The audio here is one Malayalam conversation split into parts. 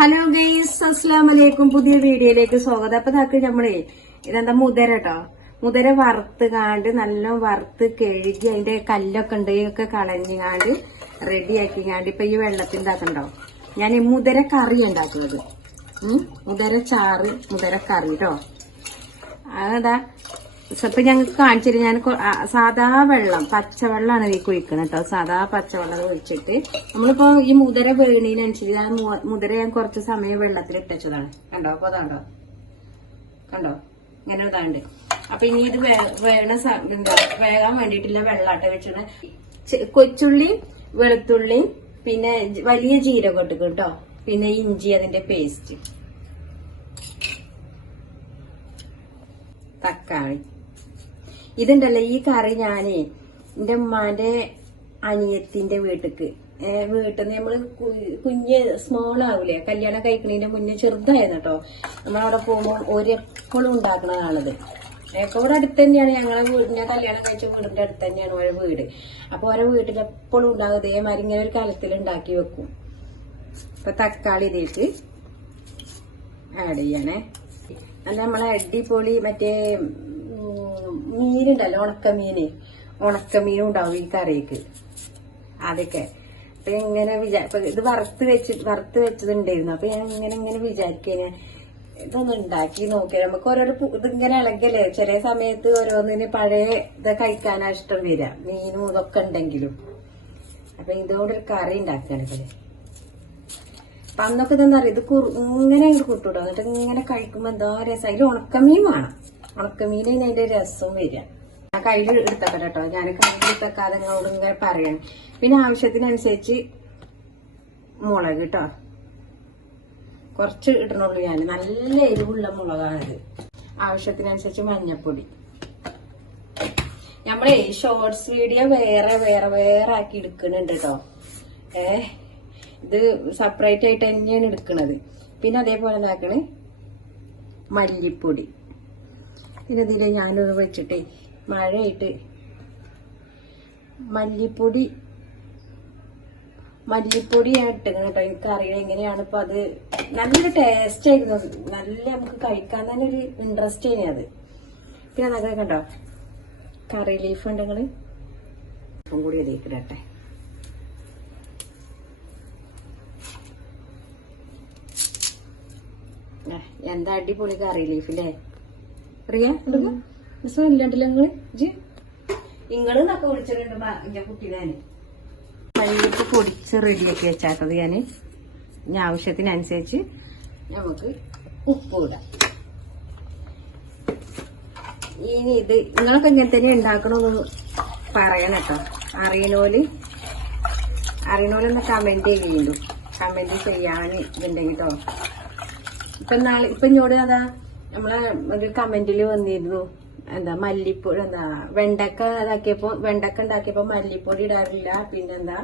ഹലോ ഗൈസ് അസ്സാം വലൈക്കും പുതിയ വീഡിയോയിലേക്ക് സ്വാഗതം. അപ്പൊ താക്ക് നമ്മളേ ഇതെന്താ മുതര കേട്ടോ മുതര വറുത്ത് കാണ്ട് നല്ല വറുത്ത് കഴുകി അതിന്റെ കല്ലൊക്കെ ഉണ്ട്. കളഞ്ഞാണ്ട് റെഡിയാക്കി കാണ്ട് ഇപ്പൊ ഈ വെള്ളത്തിൽ ഉണ്ടാക്കണ്ടോ ഞാൻ ഈ മുതര കറി ഉണ്ടാക്കുന്നത്. മുതര ചാറ് മുതര കറി കേട്ടോ അതാ ഇപ്പൊ ഞങ്ങൾക്ക് കാണിച്ചിട്ട് ഞാൻ സാധാ വെള്ളം പച്ചവെള്ളമാണ് ഈ കുഴിക്കുന്നത് കേട്ടോ സാധാ പച്ചവെള്ളം ഒഴിച്ചിട്ട് നമ്മളിപ്പോ ഈ മുതിര വീണിനനുസരിച്ച് ആ മുതിര ഞാൻ കുറച്ച് സമയം വെള്ളത്തിൽ ഇട്ടച്ചതാണ്. കണ്ടോ? അപ്പൊ അതാണ്ടോ? കണ്ടോ? ഇങ്ങനെ ഇതാണ്ട്. അപ്പൊ ഇനി ഇത് വേണ എന്താ വേകാൻ വേണ്ടിയിട്ടുള്ള വെള്ളാട്ട വെച്ചത് കൊച്ചുള്ളി വെളുത്തുള്ളി പിന്നെ വലിയ ജീരകം ഇട്ട് കേട്ടോ പിന്നെ ഇഞ്ചി അതിന്റെ പേസ്റ്റ്. തക്കാളി. ഇതുണ്ടല്ലോ ഈ കറി ഞാനേ എന്റെ ഉമ്മാന്റെ അനിയത്തിന്റെ വീട്ടിക്ക്. വീട്ടിൽ നിന്ന് നമ്മൾ കുഞ്ഞ് സ്മോൾ ആവൂലേ കല്യാണം കഴിക്കണതിന്റെ മുന്നേ ചെറുതായിരുന്നു കേട്ടോ നമ്മളവിടെ പോകുമ്പോൾ ഒരെപ്പോഴും ഉണ്ടാക്കണതാണത് ഇവിടെ അടുത്ത് തന്നെയാണ്. ഞങ്ങളെ വീടിന്റെ കല്യാണം കഴിച്ച വീടിന്റെ അടുത്ത് തന്നെയാണ് ഓരോ വീട്. അപ്പൊ ഓരോ വീട്ടിൽ എപ്പോഴും ഉണ്ടാകും ഇതേമാതിരി ഇങ്ങനെ ഒരു കലത്തിൽ ഉണ്ടാക്കി വെക്കും. ഇപ്പൊ തക്കാളി ഇതിലേക്ക് ആഡ് ചെയ്യണേ. അല്ല നമ്മളെ അടിപൊളി മറ്റേ മീനുണ്ടല്ലോ ഉണക്കമീന്. ഉണക്കമീനും ഉണ്ടാവും ഈ കറിക്ക്. അതൊക്കെ. അപ്പൊ ഇങ്ങനെ വിചാ ഇത് വറുത്ത് വെച്ച് വറുത്ത് വെച്ചതുണ്ടായിരുന്നു. അപ്പൊ ഞാൻ ഇങ്ങനെ ഇങ്ങനെ വിചാരിക്കുക ഇതൊന്നും ഉണ്ടാക്കി നോക്കിയാൽ നമുക്ക് ഓരോരോ ഇത് ഇതിങ്ങനെ ഇളകല്ലേ? ചെറിയ സമയത്ത് ഓരോന്നിന് പഴയ ഇത് കഴിക്കാനാ ഇഷ്ടം വരിക. മീനും ഇതൊക്കെ ഉണ്ടെങ്കിലും. അപ്പൊ ഇതുകൊണ്ടൊരു കറി ഉണ്ടാക്കാണ് ഇവിടെ അപ്പൊ അന്നൊക്കെ ഇതെന്താ പറയുക ഇത് കുറു- ഇങ്ങനെ അങ്ങോട്ട് കൂട്ടൂട്ടോ. എന്നിട്ട് ഇങ്ങനെ കഴിക്കുമ്പോ എന്താ രസം? അതിൽ ഉണക്കമീൻ വേണം. ഉണക്കമീനിന് അതിന്റെ രസവും വരിക. ഞാൻ കയ്യിൽ എടുത്തട്ടെ കേട്ടോ ഞാൻ കയ്യിൽ എടുത്തേക്കാതെ നിങ്ങളോട് ഇങ്ങനെ പറയണം. പിന്നെ ആവശ്യത്തിനനുസരിച്ച് മുളക് കേട്ടോ കുറച്ച് ഇടണുള്ളൂ ഞാൻ നല്ല എരിവുള്ള മുളകാണിത്. ആവശ്യത്തിനനുസരിച്ച് മഞ്ഞപ്പൊടി. നമ്മളെ ഷോർട്സ് വീഡിയോ വേറെ വേറെ വേറെ ആക്കി എടുക്കുന്നുണ്ട് കേട്ടോ ഏ? ഇത് സെപ്പറേറ്റ് ആയിട്ട് തന്നെയാണ് എടുക്കുന്നത് പിന്നെ അതേപോലെ എന്താക്കണ്? മല്ലിപ്പൊടി. ഇതിൽ ഞാനൊന്ന് വെച്ചിട്ടേ. മഴയിട്ട് മല്ലിപ്പൊടി മല്ലിപ്പൊടി ഞാൻ കേട്ടോ കേട്ടോ. എനിക്കറിയാം എങ്ങനെയാണ് ഇപ്പൊ അത്. നല്ലൊരു ടേസ്റ്റ് ആയിരുന്നു. നല്ല നമുക്ക് കഴിക്കാൻ തന്നെ ഒരു ഇൻട്രസ്റ്റ് ആയിരുന്നു അത്. പിന്നെ അതൊക്കെ കണ്ടോ? കറി ലീഫ് ഉണ്ടെങ്കിൽ ഇപ്പം കൂടി അതിലേക്ക് ഇടട്ടെ. ആ, എന്താ അടിപൊളി കറി ലീഫില്ലേ അറിയ രസം ഇല്ലാണ്ടല്ലോ നിങ്ങൾ? ജി നിങ്ങൾ എന്നൊക്കെ വിളിച്ചിട്ടുണ്ട് മ- എന്റെ കുട്ടീനെ മല്ലിപ്പ് പൊടിച്ച് റെഡിയാക്കി വെച്ചാട്ടത് ഞാൻ. ഇനി ആവശ്യത്തിനനുസരിച്ച് നമുക്ക് ഉപ്പ് ഇടാം. ഇനി ഇത് നിങ്ങളൊക്കെ ഇങ്ങനെ തന്നെ ഉണ്ടാക്കണമെന്ന് പറയണം കേട്ടോ. അറിയണോൽ അറിയണോലൊന്ന് കമന്റ് ചെയ്യുന്നുണ്ടോ കമന്റ് ചെയ്യാൻ ഇതുണ്ടെങ്കിൽ കേട്ടോ ഇപ്പൊ നാളെ ഇപ്പൊ ഇങ്ങോട്ട് അതാ നമ്മളെ ഒരു കമന്റിൽ വന്നിരുന്നു. എന്താ മല്ലിപ്പൊടി എന്താ വെണ്ടക്ക ഇതാക്കിയപ്പോ വെണ്ടക്ക ഉണ്ടാക്കിയപ്പോ മല്ലിപ്പൊടി ഇടാറില്ല. പിന്നെന്താ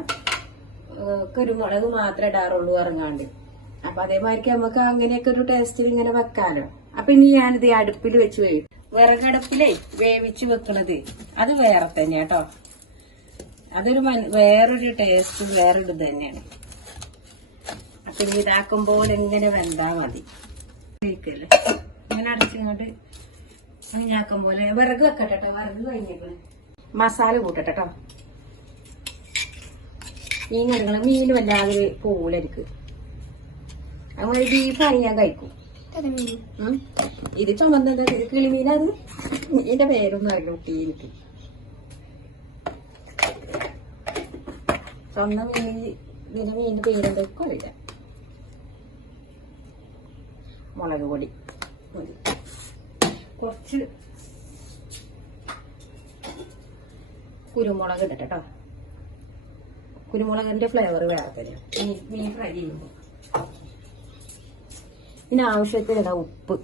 കുരുമുളക് മാത്രമേ ഇടാറുള്ളൂ ഇറങ്ങാണ്ട് അപ്പൊ അതേമാതിരിക്ക് നമുക്ക് അങ്ങനെയൊക്കെ ഒരു ടേസ്റ്റിൽ ഇങ്ങനെ വെക്കാലോ. അപ്പൊ ഇനി ഞാനിത് അടുപ്പിൽ വെച്ച് വേവി വിറകടുപ്പിലേ വേവിച്ച് വെക്കണത്. അത് വേറെ തന്നെ കേട്ടോ അതൊരു വേറൊരു ടേസ്റ്റ് വേറെ ഇത് തന്നെയാണ്. അപ്പൊ ഇനി ഇതാക്കുമ്പോൾ ഇങ്ങനെ വെന്താ മതി. കഴിക്കല്ലേ ഇങ്ങനെ അടച്ചിങ്ങോട്ട് അങ്ങനെയാക്കും പോലെ. വിറക് വെക്കട്ടെ ട്ടോ, വിറക് കഴിഞ്ഞേക്കണ് മസാല കൂട്ടട്ടെ കേട്ടോ മീൻ കറികൾ മീൻ വല്ലാതെ പോകൂലരിക്ക് അങ്ങനെ ബീഫ് ഞാൻ കഴിക്കും. ഇത് ചുമന്നത് ഇത് കിളിമീനത് ഇതിന്റെ പേരൊന്നും അറിയില്ല കുട്ടി എനിക്ക് സ്വന്തം മീൻ ഇതിന് മീനിന്റെ പേരെന്തൊക്കെ അറിയില്ല മുളക് പൊടി. മതി. കുറച്ച് കുരുമുളക് ഇടട്ടെ കേട്ടോ കുരുമുളകിന്റെ ഫ്ലേവർ വേറെ തന്നെയാണ് മീൻ ഫ്രൈ ചെയ്യുമ്പോൾ ഇനി ആവശ്യത്തിന് ഇടാം ഉപ്പ്.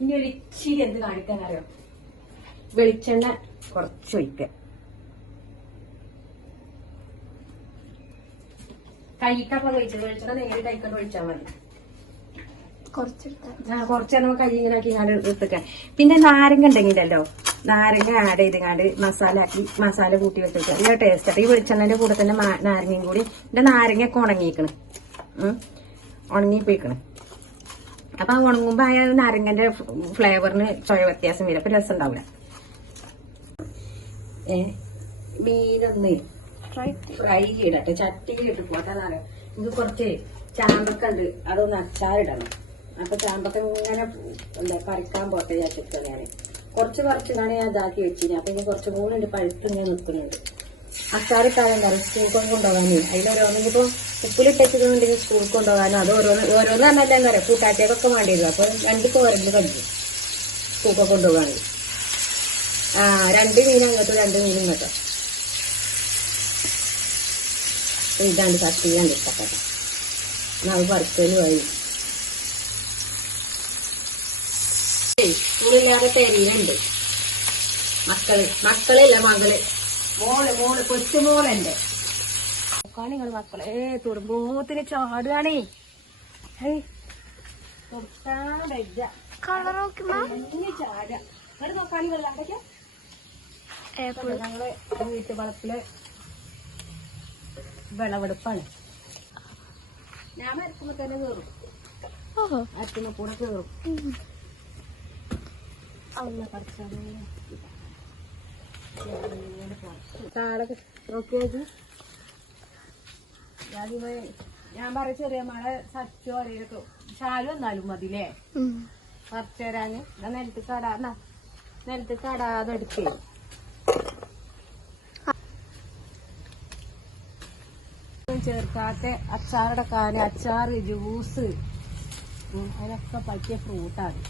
ഇനി ഒരു ഇച്ചിരി എന്ത് കാണിക്കാൻ അറിയാം വെളിച്ചെണ്ണ കുറച്ച് ഒഴിക്കുക കൈക്കപ്പം കഴിച്ചത് വെളിച്ചെണ്ണ നേരെ കൈക്കൊണ്ട് ഒഴിച്ചാൽ മതി. കുറച്ച് നമുക്ക് കൈ ഇങ്ങനെ ആക്കി ഞാൻ എടുത്തേക്കാം പിന്നെ നാരങ്ങ ഉണ്ടെങ്കിലല്ലോ നാരങ്ങ ആഡ് ചെയ്തങ്ങാണ്ട് മസാല ആക്കി മസാല കൂട്ടി വെച്ചേക്കാം നല്ല ടേസ്റ്റ് ഈ വെളിച്ചെണ്ണന്റെ കൂടെ തന്നെ നാരങ്ങയും കൂടി. എന്റെ നാരങ്ങ ഒക്കെ ഉണങ്ങിക്കണ് ഉണങ്ങിപ്പോയിക്കണ്. അപ്പൊ ആ ഉണങ്ങുമ്പോ ആ നാരങ്ങന്റെ ഫ്ലേവറിന് ചോയ വ്യത്യാസം വരും. അപ്പൊ രസം ഉണ്ടാവില്ല ഏ? മീനൊന്ന് ഫ്രൈ ചെയ്യട്ടെ ചട്ടിയിലിട്ട് പോട്ടെന്നാണ് എനിക്ക് കുറച്ച് ചാമ്പക്ക ഉണ്ട്. അതൊന്ന് അച്ചാറിടണം. അപ്പൊ ചാമ്പക്ക ഇങ്ങനെ എന്താ പറിക്കാൻ പോട്ടെ വിചാരിച്ചിട്ട് ഞാൻ കുറച്ച് കുറച്ചിട്ടാണ് ഞാൻ ഇതാക്കി വെച്ചിന്. അപ്പൊ ഇനി കുറച്ച് കൂടെ ഉണ്ട് പഴുത്ത് ഇങ്ങനെ നിൽക്കുന്നുണ്ട്. അച്ചാറിട്ടാലും കറി സ്കൂൾക്ക് കൊണ്ടുപോകാനേ. അതിലോരോന്നിപ്പോ ഉപ്പിലിട്ടുണ്ടെങ്കിൽ സ്കൂൾക്ക് കൊണ്ടുപോകാനോ? അത് ഓരോന്ന് ഓരോന്ന് പറഞ്ഞാൽ എന്താ പറയാ കൂട്ടാറ്റേക്കൊക്കെ വേണ്ടി വരും അപ്പൊ രണ്ട് കോരണ്ട് കഴിക്കും. സ്കൂൾക്ക് കൊണ്ടുപോകാൻ. ആ രണ്ട് മീൻ അങ്ങോട്ടും രണ്ട് മീൻ ഇങ്ങോട്ടും. ഇതാണ്ട് കട്ട് ചെയ്യാൻ ഇഷ്ടപ്പെട്ടത്. അത് പറിക്കലുമായി സ്കൂളില്ലാതെ തെരയുന്നുണ്ട് മക്കൾ മക്കളില്ല മകൾ? മോൾ മോൾ കൊച്ചുമോളുണ്ട് നിങ്ങൾ മക്കളെ. ഏ തുറുമ്പൂത്തിന് ചാടുകയാണേ. ചാടുക. നോക്കാണി വെള്ളം അടയ്ക്ക ഞങ്ങൾ വീട്ടു വളപ്പിൽ വിളവെടുപ്പാണ്. ഞാൻ മരത്തുമ്പോ തന്നെ കയറും മരത്തുമ്പോ കൂടെ കയറും ഞാൻ പറയ ചെറിയ മഴ സച്ചോ അറിയൊക്കെ ചാൽ എന്നാലും മതിലേ പറിച്ചു തരാന്. നിലത്ത് കടാ നിലത്ത് കടാതെ എടുക്കേ. ചേർക്കാത്ത അച്ചാറുടെ കാന അച്ചാർ ജ്യൂസ് അതിനൊക്കെ പറ്റിയ ഫ്രൂട്ടാണ്.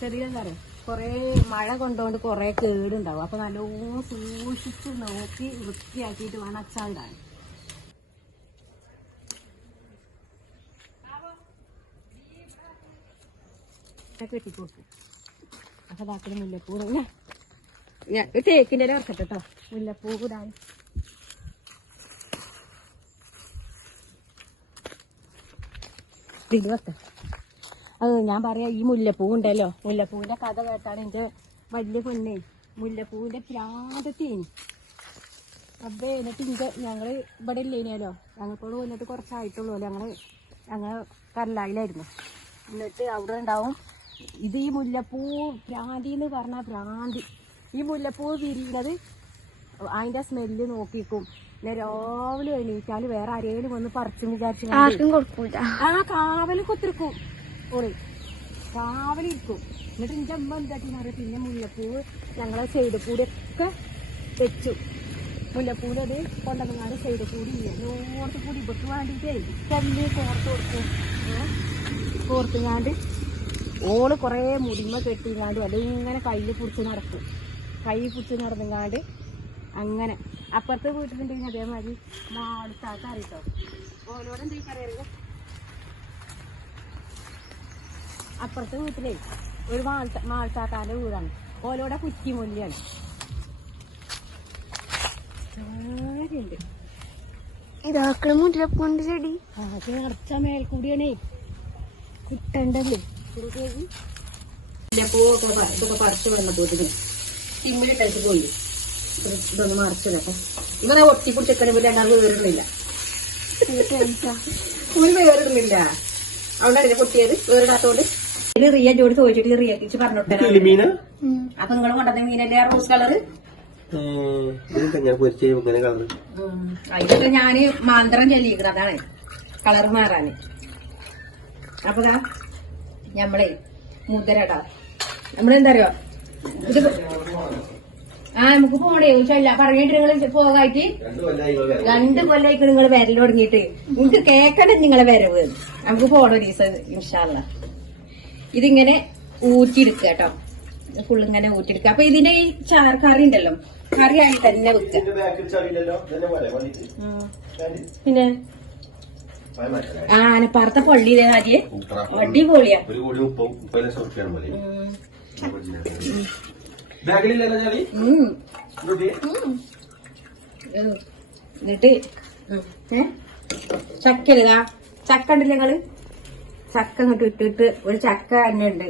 ചെറിയ കുറേ കൊറേ മഴ കൊണ്ടുകൊണ്ട് കുറേ കേടുണ്ടാവും. അപ്പൊ നല്ലോണം സൂക്ഷിച്ച് നോക്കി വൃത്തിയാക്കിയിട്ട് വേണം അച്ചാറിടാൻ കെട്ടിക്കോക്ക്. അപ്പൊ ബാക്കി മുല്ലപ്പൂ ഇടാം. ഞാൻ തേക്കിന്റെ ഇല കേട്ടോ. മുല്ലപ്പൂ കൂടാൻ അത് ഞാൻ പറയാ ഈ മുല്ലപ്പൂ ഉണ്ടല്ലോ. മുല്ലപ്പൂവിന്റെ കഥ കേട്ടാണ് എന്റെ വലിയ പൊന്നെ. മുല്ലപ്പൂവിന്റെ പ്രാതത്തേനി അപ്പൊ എന്നിട്ട് ഇന്റെ ഞങ്ങൾ ഇവിടെ ഇല്ലേനിയല്ലോ ഞങ്ങൾക്കോട് വന്നിട്ട് കുറച്ചായിട്ടുള്ളൂ ഞങ്ങൾ ഞങ്ങൾ കല്ലായിലായിരുന്നു എന്നിട്ട് അവിടെ ഉണ്ടാവും. ഇത് ഈ മുല്ലപ്പൂ പ്രാന്തി എന്ന് പറഞ്ഞ പ്രാന്തി. ഈ മുല്ലപ്പൂ വിരിയുന്നത് അതിന്റെ സ്മെല്ല് നോക്കിക്കും. പിന്നെ രാവിലെ എണീറ്റാൽ വേറെ ആരെങ്കിലും വന്ന് പറിച്ചു വിചാരിച്ചു ആർക്കും കൊടുക്കൂല. ആ കാവൽ കൊത്തിരിക്കും. ഓളി കാവലിരിക്കും എന്നിട്ട് എന്റെ അമ്മ എന്താട്ടി അറിയാം? പിന്നെ മുല്ലപ്പൂ ഞങ്ങളെ സൈഡ് കൂടി ഒക്കെ വെച്ചു. മുല്ലപ്പൂവിൽ അത് കൊണ്ടുവന്നാട് സൈഡ് കൂടി ഓർത്ത് കൂടി ഇവർക്ക് വേണ്ടിയിട്ടേ കല്ല് കോർത്ത് കൊടുക്കും? കോർത്തുങ്ങാണ്ട് ഓൾ കുറേ മുടിമ കെട്ടിങ്ങാണ്ട് അതിങ്ങനെ കയ്യിൽ പിടിച്ച് നടക്കും. കൈ പിടിച്ച് നടന്നുങ്ങാണ്ട് അങ്ങനെ. അപ്പുറത്തെ വീട്ടിലുണ്ടെങ്കിൽ അതേമാതിരി മാടുത്താത്ത അറിയിട്ടോ? ഓലോട് എന്താ പറയരുത് അപ്പുറത്തെ വീട്ടിലേ ഒരു മാൾത്ത മാൾത്താത്താന്റെ വീടാണ്. ഓലോടെ കുറ്റിമൊല്ലിയാണ് ഉണ്ട് ഇതാക്കൾ മുല്ലപ്പൂണ്ട് ചെടി. അത് നിറച്ച മേൽക്കൂടിയാണേ. പറിച്ചു വന്നപ്പോത്തിന് തിമ്മിലിട്ടു പോയി. ഇത് ഇതൊന്ന് മറിച്ചില്ലട്ടെ ഇവനെ ഒട്ടി പിടിച്ചെക്കണ പോലെ രണ്ടാൾ വേറിടുന്നില്ല. ഒരു വേറിടുന്നില്ല. അതുകൊണ്ടാണ് ഇതിനെ പൊട്ടിയത്. വേറിടാത്തോണ്ട്. ഇത് റിയ ജോഡി ചോദിച്ചിട്ട് റിയ തിരിച്ച് പറഞ്ഞോട്ടെ. അപ്പൊ നിങ്ങൾ കൊണ്ടത് മീനല്ലേ ആ റോസ് കളറ് അതിലൊക്കെ ഞാൻ മാന്ത്രം ചെല്ലിയിരിക്കുന്നത് അതാണ് കളർ മാറാന്. അപ്പൊ ദാ ഞമ്മളെ മുതരടാ. നമ്മളെന്താ അറിയോ? ഇത് ആ നമുക്ക് പോണേ. ചോദിച്ചല്ല പറഞ്ഞിട്ട് നിങ്ങൾ പോകായിട്ട്? രണ്ട് കൊല്ലായി നിങ്ങൾ കൊല്ലായിക്ക് നിങ്ങൾ വരൽ തുടങ്ങിയിട്ട്. നിങ്ങൾക്ക് കേക്കണം നിങ്ങളെ വരവ്. നമുക്ക് പോണോ ദിവസം ഇൻഷാല്ല ഇതിങ്ങനെ ഊറ്റിയെടുക്കുക കേട്ടോ. ഫുള്ള് ഇങ്ങനെ ഊറ്റിയെടുക്കുക. അപ്പൊ ഇതിന്റെ ഈ ചാർ കറി ഉണ്ടല്ലോ. കറി ആയി തന്നെ വെക്കുക. വേണ്ടി? പിന്നെ? ആ അനപ്പുറത്തെ പള്ളി ഇതേ ഉത്തറ. അടിപൊളിയാ. ബാഗിലില്ലല്ലോ. ഉം. എന്നിട്ട്. ചക്ക ഇതാ ചക്ക ഉണ്ടല്ലേ നിങ്ങൾ? ചക്ക ഇങ്ങോട്ട് ഇട്ടിട്ട് ഒരു ചക്ക തന്നെ ഉണ്ട്.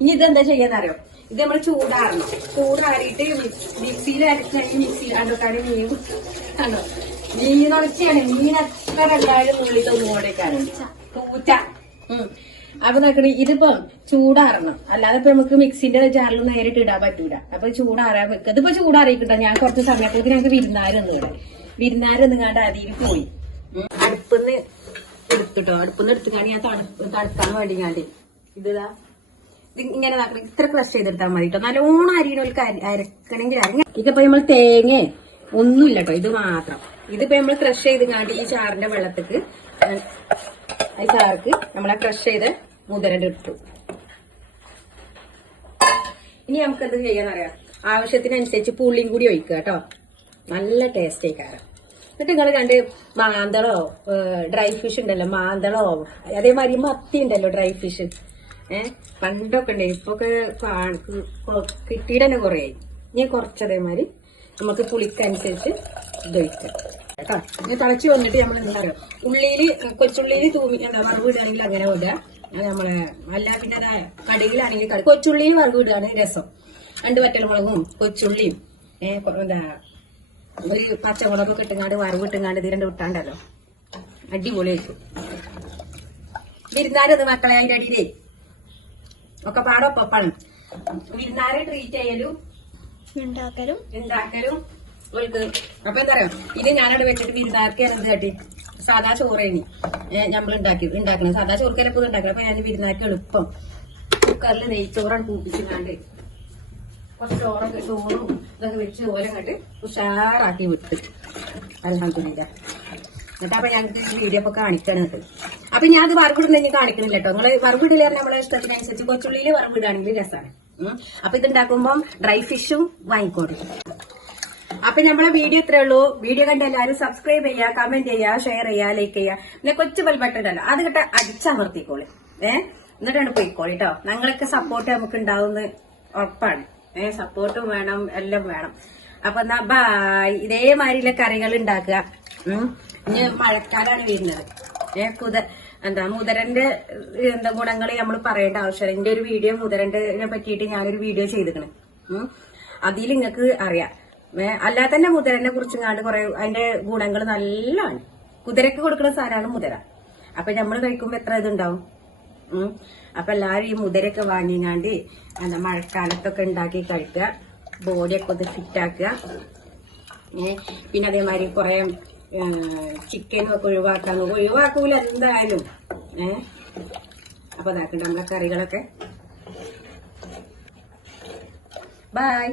ഇനി ഇതെന്താ ചെയ്യാന്നറിയോ? ഇത് നമ്മൾ ചൂടാറണം. ചൂടാറിയിട്ട് മിക്സിയിൽ അരച്ചാണെങ്കിൽ മിക്സി കണ്ടോക്കാണ് മീൻ കണ്ടോ? മീൻ ഉടച്ചാണ് മീൻ അത്ര രണ്ടായാലും മുകളിൽ തൊന്നുകൊണ്ടേക്കാണ് പൂച്ച. ഉം. അപ്പൊ നോക്കണേ ഇതിപ്പം ചൂടാറണം. അല്ലാതെ ഇപ്പൊ നമുക്ക് മിക്സിന്റെ ജാറിൽ നേരിട്ട് ഇടാൻ പറ്റൂല. അപ്പൊ ചൂടാറാൻ വെക്കുക ഇതിപ്പോ ചൂടാറിയിട്ടോ ഞാൻ കുറച്ച് സമയത്തേക്ക് ഞങ്ങൾക്ക് വിരുന്നാരൊന്നും ഇവിടെ. വിരുന്നാരൊന്നും കണ്ട് അതിൽ പോയി. അടുപ്പിന്ന് എടുത്തിട്ടോ. അടുപ്പിന്ന് എടുത്തുകാണ്ട് ഞാൻ തണുപ്പ് തണുക്കാൻ വേണ്ടി ഞാൻ ഇതാ ഇങ്ങനെ. ഇത്ര ക്രഷ് ചെയ്തെടുത്താൽ മതി കേട്ടോ നല്ലോണം അരിയണോൽക്ക് അരക്കണമെങ്കിൽ അരങ്ങ ഇതിപ്പോ നമ്മൾ തേങ്ങ ഒന്നുമില്ല കേട്ടോ ഇത് മാത്രം. ഇതിപ്പോ നമ്മൾ ക്രഷ് ചെയ്ത് കാണ്ട് ഈ ചാറിന്റെ വെള്ളത്തേക്ക് ഈ നമ്മളെ ക്രഷ് ചെയ്ത് മുതിരണ്ട് ഇട്ടു ഇനി നമുക്ക് എന്ത് ചെയ്യാന്നറിയാം ആവശ്യത്തിനനുസരിച്ച് പുള്ളിയും കൂടി ഒഴിക്കുക കേട്ടോ. നല്ല ടേസ്റ്റ് ആയിക്കാരം എന്നിട്ട് നിങ്ങൾ കണ്ട് മാന്തളോ ഡ്രൈ ഫിഷ് ഉണ്ടല്ലോ മാന്തളോ അതേമാതിരി മത്തി ഉണ്ടല്ലോ ഡ്രൈ ഫിഷ് ഏഹ് പണ്ടൊക്കെ ഉണ്ട്. ഇപ്പൊ കിട്ടിയിട്ട് തന്നെ കുറേ ഇനി കുറച്ച് അതേമാതിരി നമുക്ക് പുളിക്കനുസരിച്ച് ഇതൊഴിക്കാം. കേട്ടോ. ഇത് തിളച്ച് വന്നിട്ട് നമ്മൾ എന്താ പറയുക ഉള്ളിയിൽ കൊച്ചുള്ളിയിൽ തൂമി എന്താ വറവ് ഇടുകയാണെങ്കിൽ അങ്ങനെ വിടുക. അത് നമ്മളെ അല്ല പിന്നെ കടുകിലാണെങ്കിൽ കടുക് കൊച്ചുള്ളിയിൽ വറവ് ഇടുകയാണ് രസം. രണ്ട് വറ്റൽമുളകും കൊച്ചുള്ളിയും എന്താ ഒരു പച്ചമുളകൊക്കെ ഇട്ടുങ്ങാണ്ട് വറവ് ഇട്ടുങ്ങാണ്ട് ഇത് രണ്ട് വിട്ടാണ്ടല്ലോ. അടിപൊളിയായിരിക്കും. വിരുന്നാരത് മക്കളെ അതിന്റെ അടിയിലേ. ഒക്കെ പാടൊപ്പം വിരുന്നാരെ ട്രീറ്റ് ചെയ്യലും ഉണ്ടാക്കലും. ഉണ്ടാക്കലും ഓൽക്ക് അപ്പൊ എന്താ പറയാ ഇത് ഞാനവിടെ വെച്ചിട്ട് വിരുന്നാർക്ക് ഞാൻ എന്ത് കാട്ടി. സാധാ ചോറേനി. നമ്മൾ ഉണ്ടാക്കി ഉണ്ടാക്കണം സാധാ ചോറ് എപ്പോഴും ഉണ്ടാക്കണം അപ്പൊ ഞാൻ വിരുന്നാർക്ക് എളുപ്പം. കുക്കറിൽ നെയ്ച്ചോറാണ് കൂട്ടിച്ചിങ്ങാണ്ട് കുറച്ച് ചോറൊക്കെ ചോറും ഇതൊക്കെ വെച്ച് ഓലെ കണ്ട് ഉഷാറാക്കി വിട്ട്. അലഹമില്ല എന്നിട്ട് അപ്പൊ ഞങ്ങൾക്ക് വീഡിയോ ഒക്കെ കാണിക്കണത് അപ്പൊ ഞാൻ അത് വറവിടുന്നെങ്കിൽ കാണിക്കണില്ല കേട്ടോ. നിങ്ങൾ വറവിടില്ല നമ്മളെ ഇഷ്ടത്തിനനുസരിച്ച് കൊച്ചുള്ളിയിൽ വറുവിടുകയാണെങ്കിൽ രസമാണ്. അപ്പൊ ഇത് ഉണ്ടാക്കുമ്പോൾ ഡ്രൈ ഫിഷും വാങ്ങിക്കോട്ടെ. അപ്പൊ നമ്മളെ വീഡിയോ ഇത്രേ ഉള്ളൂ. വീഡിയോ കണ്ട എല്ലാവരും സബ്സ്ക്രൈബ് ചെയ്യുക കമന്റ് ചെയ്യുക ഷെയർ ചെയ്യുക ലൈക്ക് ചെയ്യുക പിന്നെ കൊച്ചു ബെൽ ബട്ടൺ ഉണ്ടല്ലോ അത് കിട്ട അടിച്ചമർത്തിക്കോളി. ഏഹ് എന്നിട്ടാണ് പോയിക്കോളി കേട്ടോ ഞങ്ങളൊക്കെ സപ്പോർട്ട് നമുക്ക് ഉണ്ടാവുന്ന ഉറപ്പാണ് ഏഹ് സപ്പോർട്ടും വേണം എല്ലാം വേണം. അപ്പൊ എന്നാ ബായ് ഇതേമാതിരിയുള്ള കറികൾ ഉണ്ടാക്കുക. ഇനി മഴക്കാലാണ് വരുന്നത്. ഏഹ് കുത എന്താ മുതരന്റെ എന്താ ഗുണങ്ങൾ നമ്മൾ പറയേണ്ട ആവശ്യമില്ല. എന്റെ ഒരു വീഡിയോ മുതരന്റെ പറ്റിയിട്ട് ഞാനൊരു വീഡിയോ ചെയ്തിരിക്കണേ. ഉം. അതിൽ നിങ്ങൾക്ക് അറിയാം. അല്ലാതെ തന്നെ മുതിരനെ കുറിച്ചും കാണ്ട് കുറെ അതിന്റെ ഗുണങ്ങൾ നല്ലതാണ് കുതിരക്ക് കൊടുക്കുന്ന സാധനമാണ് മുതിര. അപ്പൊ നമ്മൾ കഴിക്കുമ്പോ എത്ര ഇതുണ്ടാവും. അപ്പൊ എല്ലാരും ഈ മുതിരൊക്കെ വാങ്ങിങ്ങാണ്ട് എന്താ മഴക്കാലത്തൊക്കെ ഉണ്ടാക്കി കഴിക്കുക. ബോഡിയൊക്കെ ഒന്ന് ഫിറ്റ് ആക്കുക. ഏ, പിന്നെ അതേമാതിരി കുറെ ചിക്കനും ഒക്കെ ഒഴിവാക്കാൻ ഒഴിവാക്കൂല എന്തായാലും. ഏർ അപ്പൊ അതാക്കണ്ട നമ്മളെ കറികളൊക്കെ. ബൈ